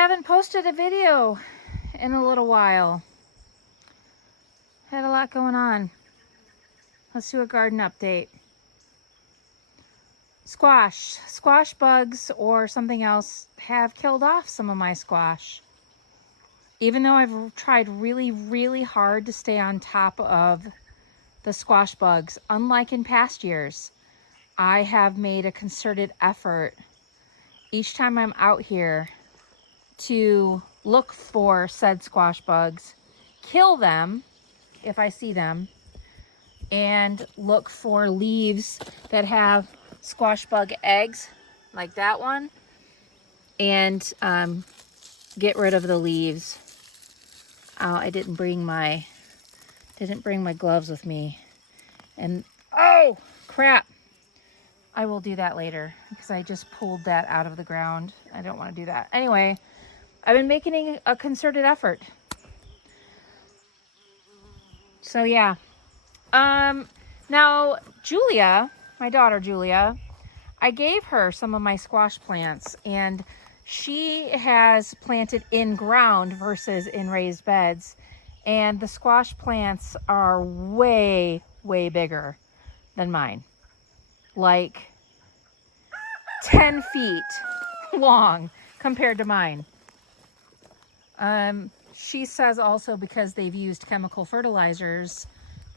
haven't posted a video in a little while. Had a lot going on. Let's do a garden update. Squash bugs or something else have killed off some of my squash. Even though I've tried really, really hard to stay on top of the squash bugs, unlike in past years, I have made a concerted effort each time I'm out here to look for said squash bugs, kill them if I see them, and look for leaves that have squash bug eggs like that one, and get rid of the leaves. I didn't bring my gloves with me, and oh crap, I will do that later because I just pulled that out of the ground. I don't want to do that. Anyway, I've been making a concerted effort. So yeah. Now Julia, my daughter Julia, I gave her some of my squash plants, and she has planted in ground versus in raised beds. And the squash plants are way, way bigger than mine. Like 10 feet long compared to mine. She says also because they've used chemical fertilizers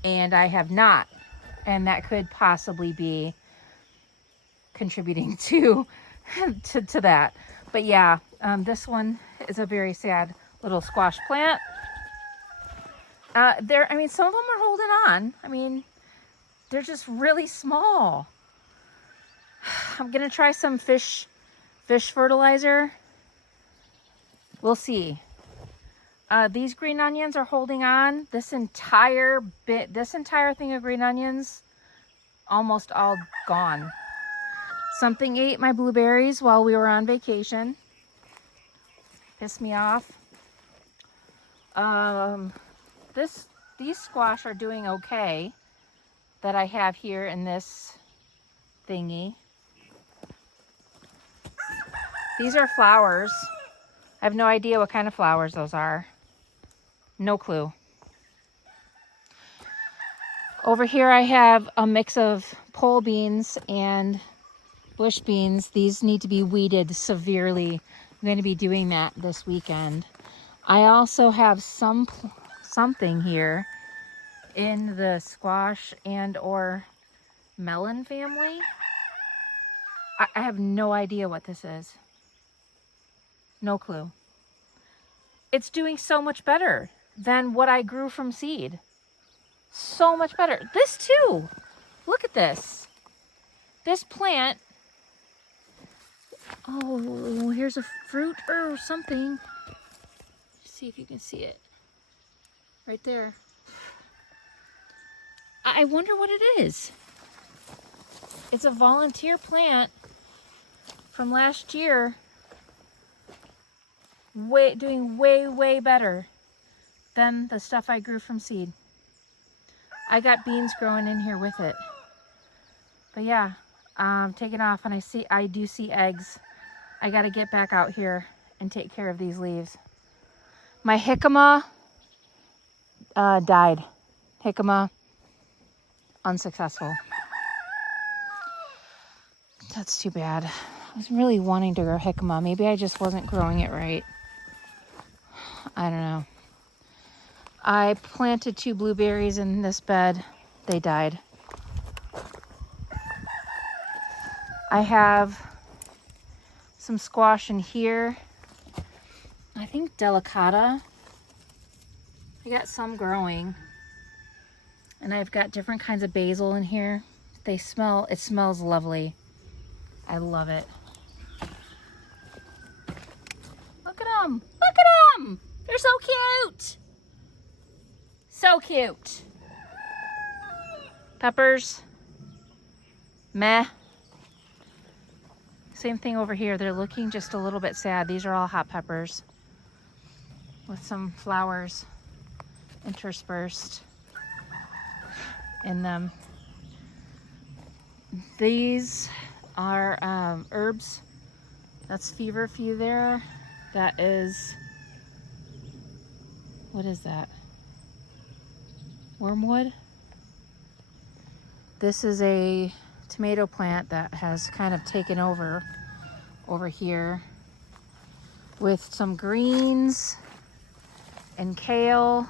and I have not. And that could possibly be contributing to that. But yeah, this one is a very sad little squash plant. Some of them are holding on. I mean, they're just really small. I'm gonna try some fish fertilizer. We'll see. These green onions are holding on. This entire thing of green onions, almost all gone. Something ate my blueberries while we were on vacation. Pissed me off. These squash are doing okay that I have here in this thingy. These are flowers. I have no idea what kind of flowers those are. No clue. Over here I have a mix of pole beans and bush beans. These need to be weeded severely. I'm going to be doing that this weekend. I also have something here in the squash and or melon family. I have no idea what this is. No clue. It's doing so much better than what I grew from seed. So much better. This too. Look at this. This plant. Oh, here's a fruit or something. See if you can see it. Right there. I wonder what it is. It's a volunteer plant from last year. Doing way better than the stuff I grew from seed. I got beans growing in here with it. But yeah, taking off, and I do see eggs. I got to get back out here and take care of these leaves. My jicama died. Jicama, unsuccessful. That's too bad. I was really wanting to grow jicama. Maybe I just wasn't growing it right. I don't know. I planted 2 blueberries in this bed. They died. I have some squash in here. I think delicata. I got some growing. And I've got different kinds of basil in here. It smells lovely. I love it. Look at them. Look at them. They're so cute. So cute. Peppers. Meh. Same thing over here. They're looking just a little bit sad. These are all hot peppers with some flowers interspersed in them. These are herbs. That's feverfew there. That is, what is that? Wormwood? This is a tomato plant that has kind of taken over here with some greens and kale.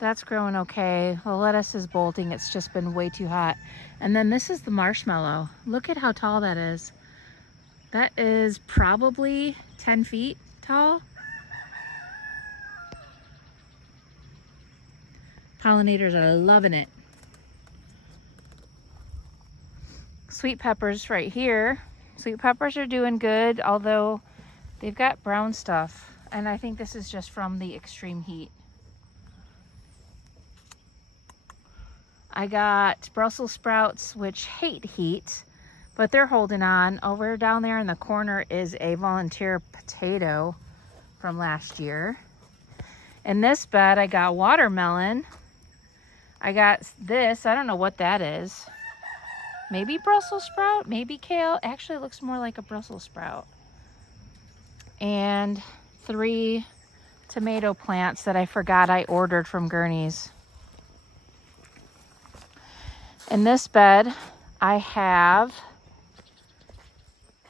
That's growing okay. The lettuce is bolting. It's just been way too hot. And then this is the marshmallow. Look at how tall that is. That is probably 10 feet tall. Pollinators are loving it. Sweet peppers right here. Sweet peppers are doing good, although they've got brown stuff. And I think this is just from the extreme heat. I got Brussels sprouts, which hate heat, but they're holding on. Over down there in the corner is a volunteer potato from last year. In this bed, I got watermelon. I got this, I don't know what that is. Maybe Brussels sprout, maybe kale. Actually, it looks more like a Brussels sprout. And 3 tomato plants that I forgot I ordered from Gurney's. In this bed, I have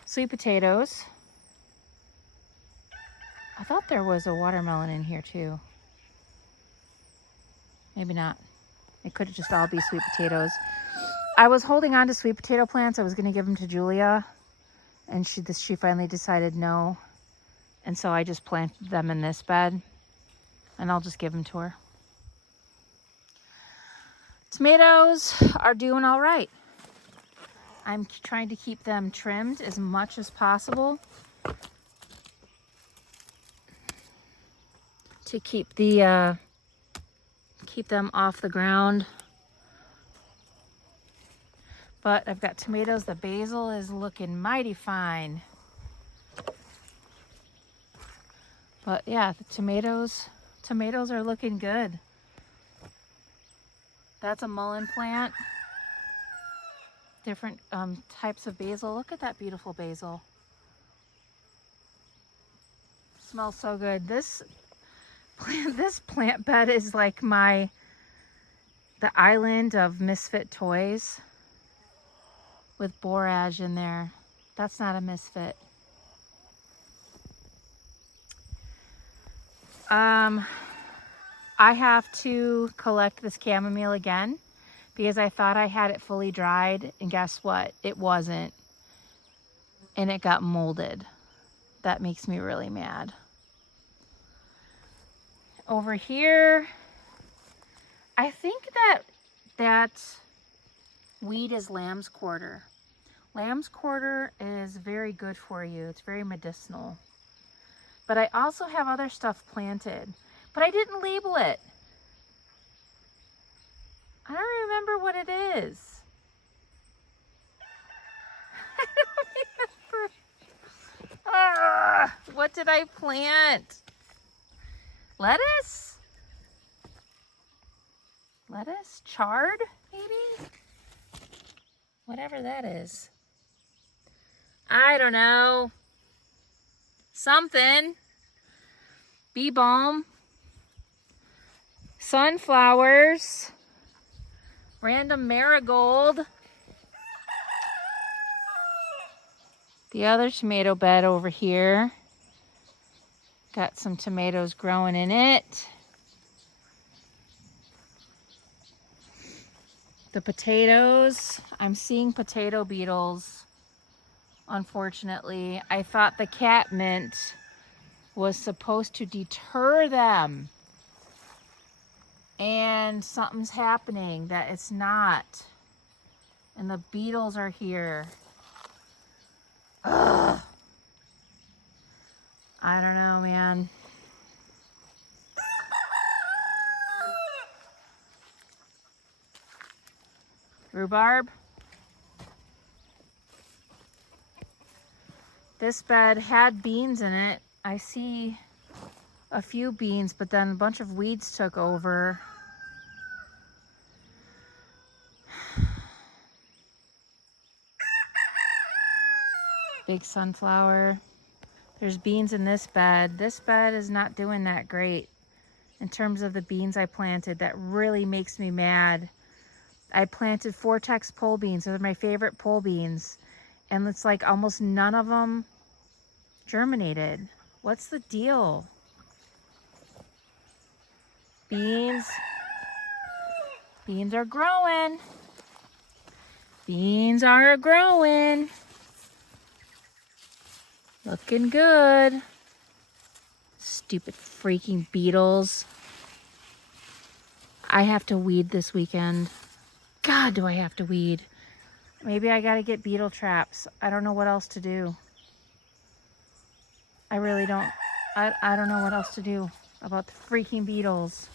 sweet potatoes. I thought there was a watermelon in here too. Maybe not. It could just all be sweet potatoes. I was holding on to sweet potato plants. I was going to give them to Julia, and she finally decided no. And so I just planted them in this bed, and I'll just give them to her. Tomatoes are doing all right. I'm trying to keep them trimmed as much as possible to keep them off the ground. But I've got tomatoes. The basil is looking mighty fine. But yeah, the tomatoes are looking good. That's a mullein plant. Different types of basil. Look at that beautiful basil. Smells so good. This plant bed is like the island of misfit toys with borage in there. That's not a misfit. I have to collect this chamomile again because I thought I had it fully dried, and guess what? It wasn't. And it got molded. That makes me really mad. Over here, I think that weed is lamb's quarter. Lamb's quarter is very good for you. It's very medicinal. But I also have other stuff planted. But I didn't label it. I don't remember what it is. I don't remember. What did I plant? Lettuce? Lettuce? Chard, maybe? Whatever that is. I don't know. Something. Bee balm. Sunflowers. Random marigold. The other tomato bed over here. Got some tomatoes growing in it. The potatoes. I'm seeing potato beetles, unfortunately. I thought the catmint was supposed to deter them. And something's happening that it's not. And the beetles are here. Ugh. I don't know, man. Rhubarb. This bed had beans in it. I see a few beans, but then a bunch of weeds took over. Big sunflower. There's beans in this bed. This bed is not doing that great in terms of the beans I planted. That really makes me mad. I planted Vortex pole beans. Those are my favorite pole beans. And it's like almost none of them germinated. What's the deal? Beans. Beans are growing. Beans are growing. Looking good. Stupid freaking beetles. I have to weed this weekend. God, do I have to weed. Maybe I gotta get beetle traps. I don't know what else to do. I really don't. I don't know what else to do about the freaking beetles.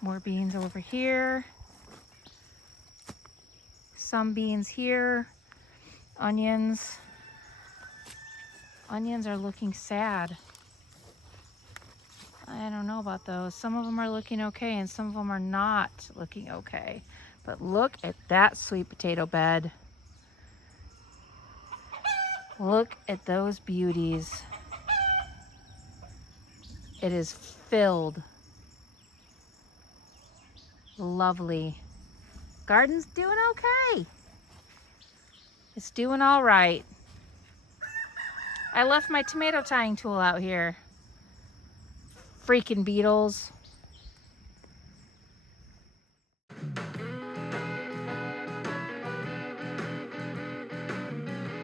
More beans over here. Some beans here. Onions. Onions are looking sad. I don't know about those. Some of them are looking okay and some of them are not looking okay. But look at that sweet potato bed. Look at those beauties. It is filled. Lovely. Garden's doing okay. It's doing all right. I left my tomato tying tool out here. Freaking beetles.